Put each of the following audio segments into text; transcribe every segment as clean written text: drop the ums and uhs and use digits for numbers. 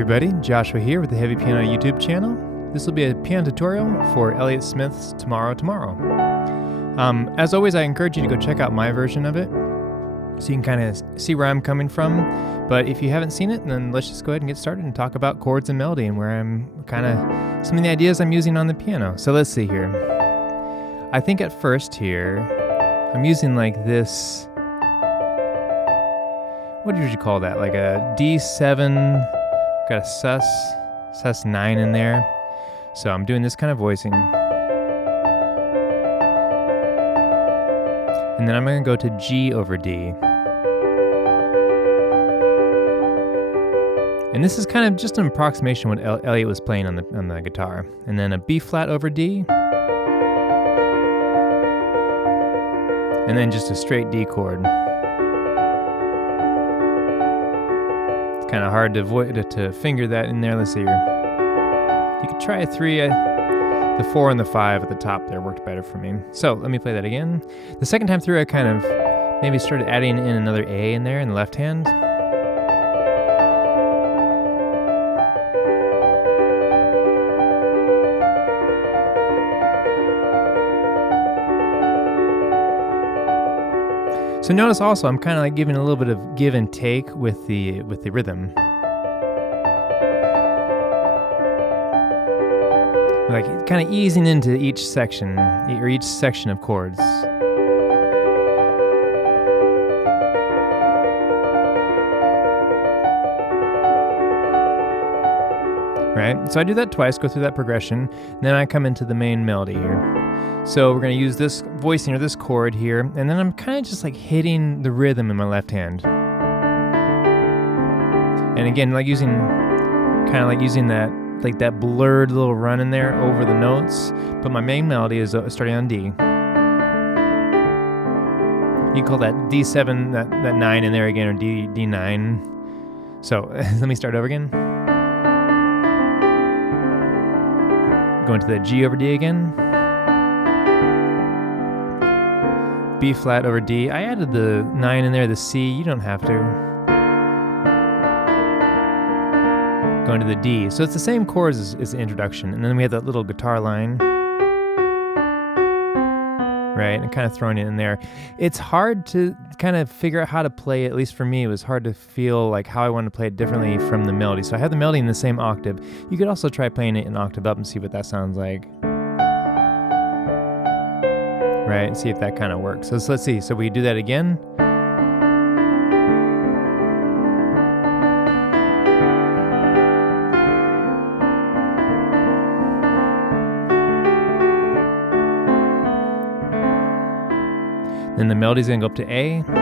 everybody, Joshua here with the Heavy Piano YouTube channel. This will be a piano tutorial for Elliott Smith's Tomorrow. As always, I encourage you to go check out my version of it so you can kind of see where I'm coming from. But if you haven't seen it, then let's just go ahead and get started and talk about chords and melody and where I'm kind of some of the ideas I'm using on the piano. So let's see here. I think at first here, I'm using like this, what did you call that? Like a D7, got a sus 9 in there. So I'm doing this kind of voicing. And then I'm going to go to G over D. And this is kind of just an approximation of what Elliott was playing on the guitar. And then a B flat over D. And then just a straight D chord. It's kind of hard to finger that in there. Let's see here. You could try a 3. The 4 and the 5 at the top there worked better for me. So let me play that again. The second time through, I kind of maybe started adding in another A in there in the left hand. So notice also I'm kind of like giving a little bit of give and take with the rhythm. Like kind of easing into each section or each section of chords. Right? So I do that twice, go through that progression, then I come into the main melody here. So we're going to use this voicing or this chord here, and then I'm kind of just like hitting the rhythm in my left hand. And again, like using that like that blurred little run in there over the notes, but my main melody is starting on D. You can call that D7, that 9 in there again, or D9. So let me start over again. Going to the G over D again. B flat over D. I added the 9 in there, the C, you don't have to. Going to the D. So it's the same chords as the introduction. And then we have that little guitar line. Right? And kind of throwing it in there. It's hard to kind of figure out how to play it. At least for me, it was hard to feel like how I wanted to play it differently from the melody. So I have the melody in the same octave. You could also try playing it an octave up and see what that sounds like. Right? And see if that kind of works. So let's see. So we do that again. Then the melody's gonna go up to A. So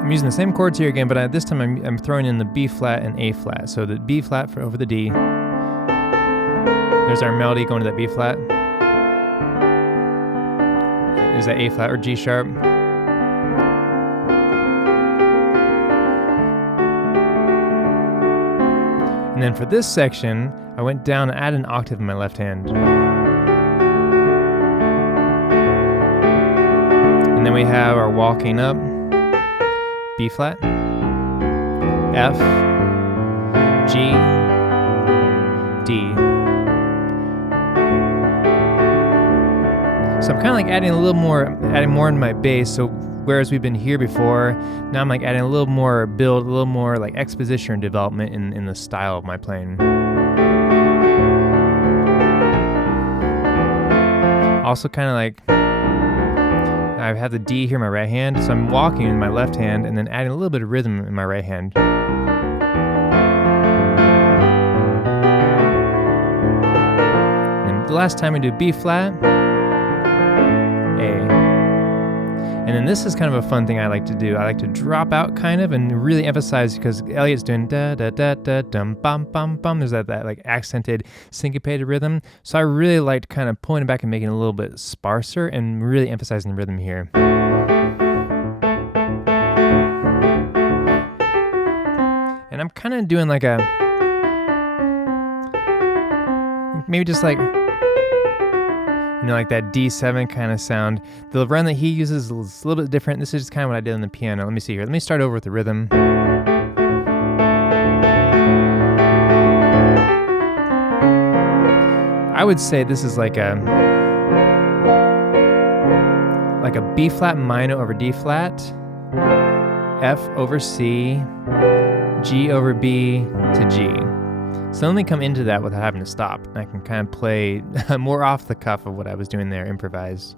I'm using the same chords here again, but this time I'm throwing in the B flat and A flat. So the B flat over the D. There's our melody going to that B flat. There's that A flat or G sharp. And then for this section, I went down and added an octave in my left hand. And then we have our walking up, B flat, F, G, D. So I'm kind of like adding more into my bass. So whereas we've been here before, now I'm like adding a little more build, a little more like exposition and development in the style of my playing. Also kind of like, I have the D here in my right hand, so I'm walking in my left hand and then adding a little bit of rhythm in my right hand. And the last time we do B flat, And then this is kind of a fun thing I like to do. I like to drop out kind of and really emphasize, because Elliott's doing da da da da dum bum bum bum. There's that like accented syncopated rhythm. So I really liked kind of pulling it back and making it a little bit sparser and really emphasizing the rhythm here. And I'm kind of doing like a, maybe just like You know, like that D7 kind of sound. The run that he uses is a little bit different. This is just kind of what I did on the piano. Let me see here. Let me start over with the rhythm. I would say this is like a B flat minor over D flat, F over C, G over B to G. So let me come into that without having to stop. I can kind of play more off the cuff of what I was doing there, improvised.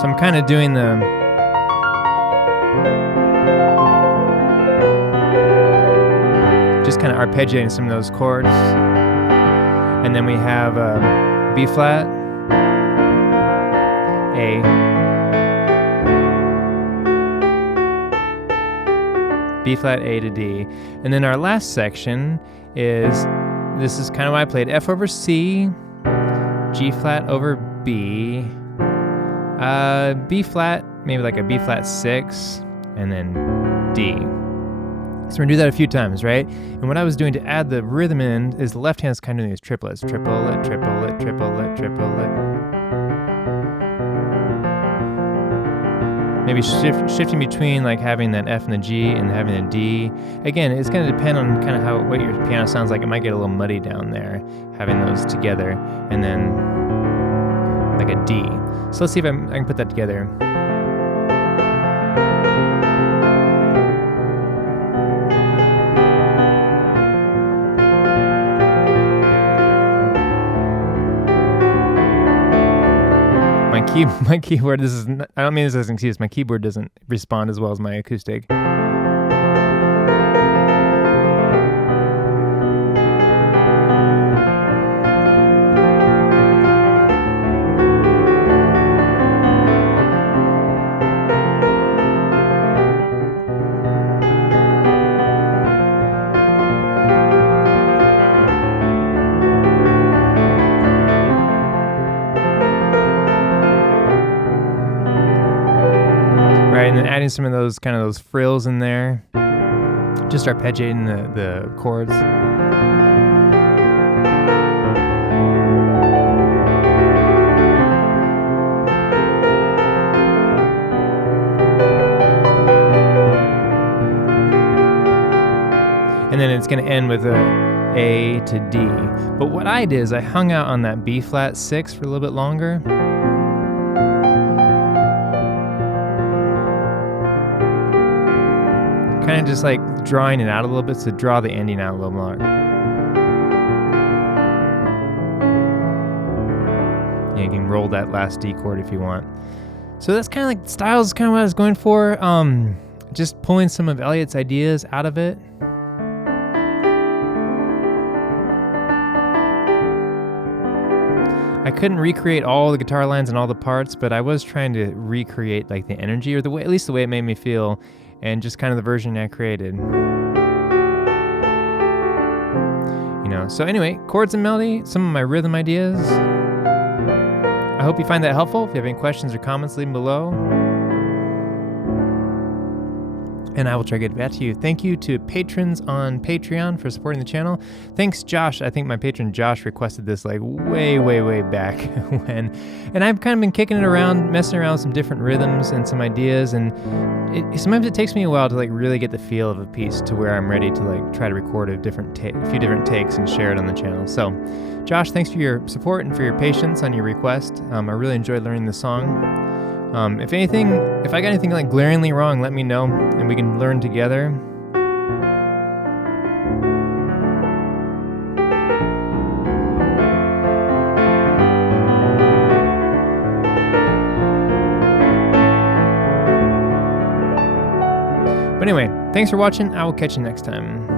So I'm kind of doing just kind of arpeggiating some of those chords. And then we have B flat, A, B flat, A to D. And then our last section is, this is kind of why I played F over C, G flat over B, B flat, maybe like a B flat 6, and then D. So we're gonna do that a few times, right? And what I was doing to add the rhythm in is the left hand's kind of doing these triplets. Triplet, triplet, triplet, triplet. Maybe shifting between like having that F and the G and having a D. Again, it's gonna depend on kind of what your piano sounds like. It might get a little muddy down there, having those together, and then like a D. So let's see if I can put that together. My keyboard, I don't mean this as an excuse, my keyboard doesn't respond as well as my acoustic. Right, and then adding some of those frills in there, just arpeggiating the chords. And then it's going to end with A to D. But what I did is I hung out on that B flat 6 for a little bit longer. Kind of just like drawing it out a little bit to draw the ending out a little more. Yeah, you can roll that last D chord if you want. So that's kind of like styles, kind of what I was going for. Just pulling some of Elliott's ideas out of it. I couldn't recreate all the guitar lines and all the parts, but I was trying to recreate like the energy, or the way, at least the way it made me feel, and just kind of the version I created. You know, so anyway, chords and melody, some of my rhythm ideas. I hope you find that helpful. If you have any questions or comments, leave them below, and I will try to get back to you. Thank you to patrons on Patreon for supporting the channel. Thanks, Josh. I think my patron Josh requested this like way back when. And I've kind of been kicking it around, messing around with some different rhythms and some ideas. And sometimes it takes me a while to like really get the feel of a piece to where I'm ready to like try to record a few different takes and share it on the channel. So, Josh, thanks for your support and for your patience on your request. I really enjoyed learning the song. If I got anything like glaringly wrong, let me know and we can learn together. But anyway, thanks for watching. I will catch you next time.